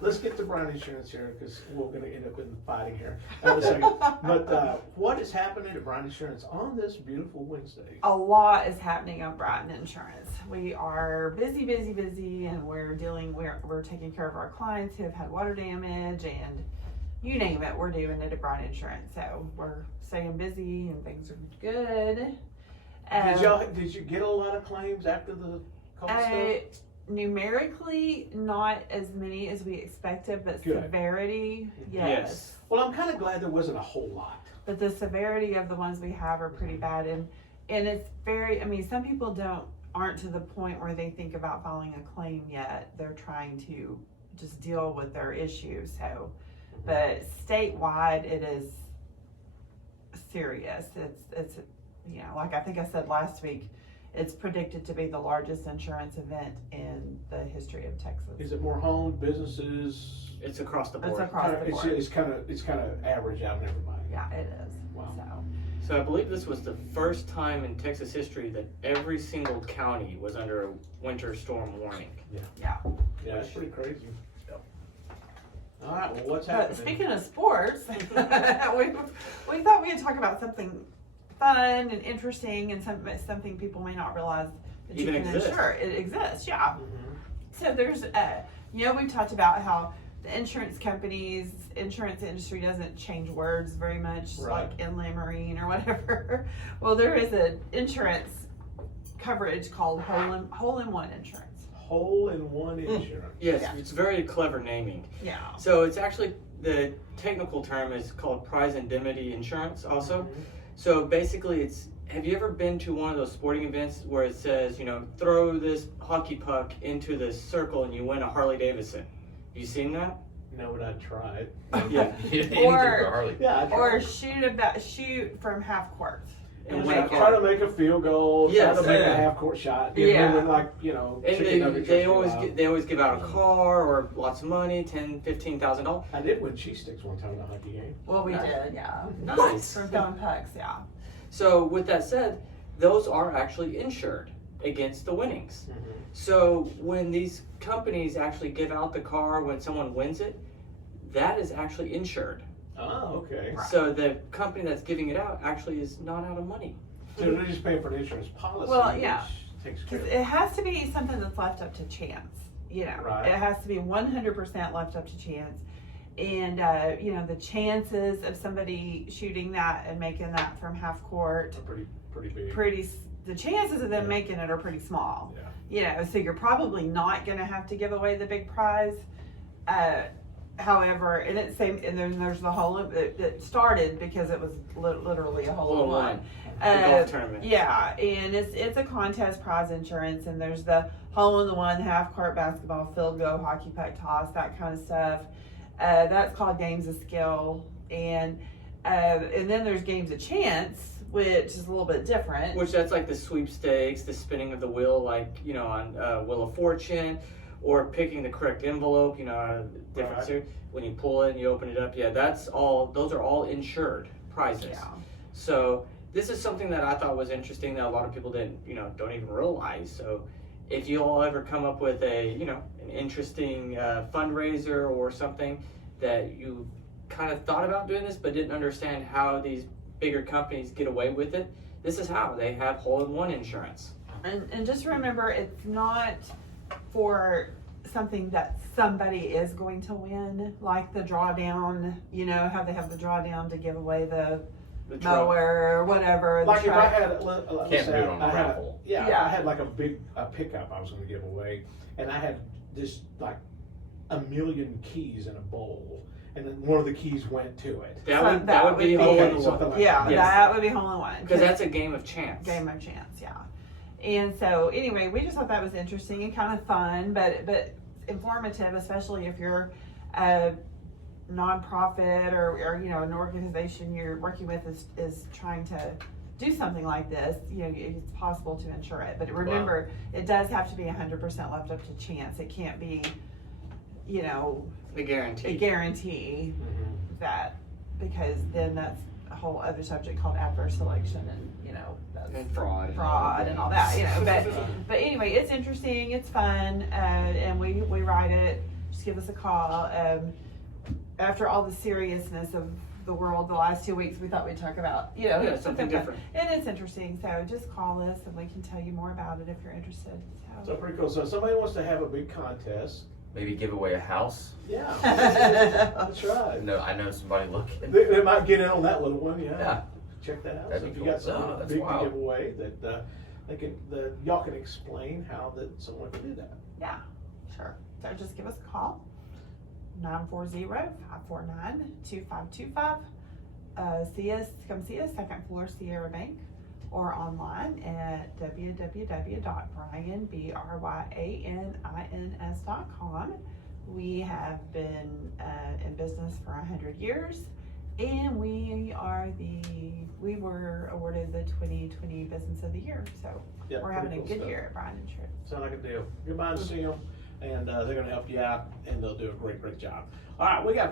let's get to Brown Insurance here, because we're gonna end up in fighting here in a second. But what is happening at Brown Insurance on this beautiful Wednesday? A lot is happening on Brighton Insurance. We are busy, and we're taking care of our clients who have had water damage, and you name it, we're doing it at Brighton Insurance. So we're staying busy and things are good. Did you get a lot of claims after the cold storm? Numerically, not as many as we expected, but Good. Severity, yes. Well, I'm kind of glad there wasn't a whole lot. But the severity of the ones we have are pretty bad, and it's very. I mean, some people aren't to the point where they think about filing a claim yet. They're trying to just deal with their issues. So, but statewide, it is serious. It's like I think I said last week. It's predicted to be the largest insurance event in the history of Texas. Is it more homes, businesses? It's across the board. It's across the board. It's kind of average out in everybody. Yeah, it is. Wow. So I believe this was the first time in Texas history that every single county was under a winter storm warning. Yeah, it's pretty crazy. Yep. All right, well, what's happening? Speaking of sports, we thought we'd talk about something fun and interesting and something people may not realize that Even you can exists. insure. It exists, yeah. Mhm. So there's, we've talked about how the insurance industry doesn't change words very much, Right. like inland marine or whatever. Well, there is an insurance coverage called hole-in-one insurance. Hole-in-one insurance. Yes, Yeah. it's very clever naming. Yeah. So it's actually, the technical term is called prize indemnity insurance also. Mhm. So basically have you ever been to one of those sporting events where it says, throw this hockey puck into this circle and you win a Harley Davidson? You seen that? No, but I tried. Yeah. Anything for Harley. Yeah, I tried. Or shoot from half court. And Try win a try to make a field goal, Yes. try to make Yeah. a half-court shot, Yeah. and then And chicken nugget they trips always for a while. they always give out a car or lots of money, $10,000-$15,000. I did win cheese sticks one time in a hockey game. Well, we Nice. did, yeah. Nice. From throwing pucks, yeah. So with that said, those are actually insured against the winnings. Mm-hmm. So when these companies actually give out the car when someone wins it, that is actually insured. Oh, okay. So the company that's giving it out actually is not out of money. So they're just paying for the insurance policy, Well, yeah. which takes care Because of it. it has to be something that's left up to chance. Right. It has to be 100% left up to chance. And, the chances of somebody shooting that and making that from half court, Pretty big. the chances of them Yeah. making it are pretty small. Yeah. So you're probably not going to have to give away the big prize. However, and then there's the hole that started because it was literally a hole in one. The golf tournament. Yeah, and it's a contest prize insurance, and there's the hole in the one, half court basketball, field goal, hockey puck toss, that kind of stuff. That's called games of skill, and then there's games of chance, which is a little bit different. Which that's like the sweepstakes, the spinning of the wheel, like on Wheel of Fortune, or picking the correct envelope. Different Right. series. When you pull it and you open it up, those are all insured prizes. Yeah. So this is something that I thought was interesting that a lot of people don't even realize. So if you all ever come up with an interesting fundraiser or something that you kind of thought about doing this but didn't understand how these bigger companies get away with it, this is how they have hole-in-one insurance. And just remember, it's not for something that somebody is going to win, like the drawdown, how they have the drawdown to give away the truck. mower or whatever. Like the if I truck. had, let's Can't say do it on a I had raffle. Yeah. I had like a pickup I was going to give away, and I had this like 1,000,000 keys in a bowl, and then one of the keys went to it. That would be would be- hole-in-one. something like Yeah, that. Yes. that would be hole in one. Because that's a game of chance. Game of chance, yeah. And so anyway, we just thought that was interesting and kind of fun, but informative, especially if you're a nonprofit or an organization you're working with is trying to do something like this. It's possible to insure it, but remember, it does have to be 100% left up to chance. It can't be, The guarantee. a guarantee Mhm. that, because then that's a whole other subject called adverse selection, and that's And fraud. and all that. But anyway, it's interesting, it's fun, and we write it just give us a call. After all the seriousness of the world the last 2 weeks, we thought we'd talk about, something different. And it's interesting, so just call us and we can tell you more about it if you're interested. So pretty cool. So if somebody wants to have a big contest, Maybe give away a house. yeah, that's right. No, I know somebody looking. They might get in on that little one, yeah. Yeah. Check that out. That'd So be if you cool. got something Oh, that's big wild. to give away, that y'all can explain how that someone can do that. Yeah, sure. So just give us a call, 940-549-2525. Come see us, second floor Sierra Bank, or online at www.bryanins.com. We have been in business for 100 years, and we were awarded the 2020 Business of the Year. So Yeah, we're pretty having a cool good stuff. year at Bryan Insurance. Sound like a deal. Get by and see them, and they're going to help you out, and they'll do a great job. All right, we got